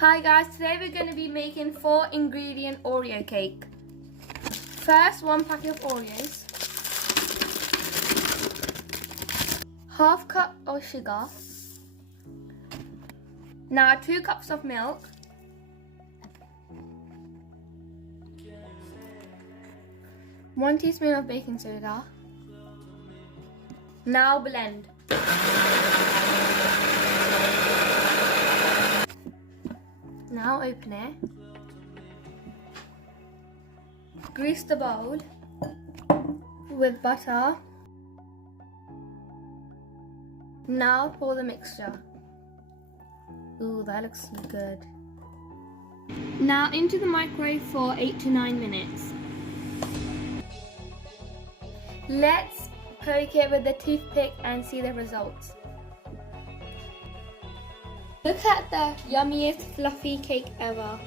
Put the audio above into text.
Hi guys, today we're going to be making 4-ingredient Oreo cake. First, 1 packet of Oreos, half cup of sugar, now 2 cups of milk, 1 teaspoon of baking soda. Now blend. Now open it. Grease the bowl with butter. Now pour the mixture. Ooh, that looks good. Now into the microwave for 8 to 9 minutes. Let's poke it with a toothpick and see the results. Look at the yummiest fluffy cake ever.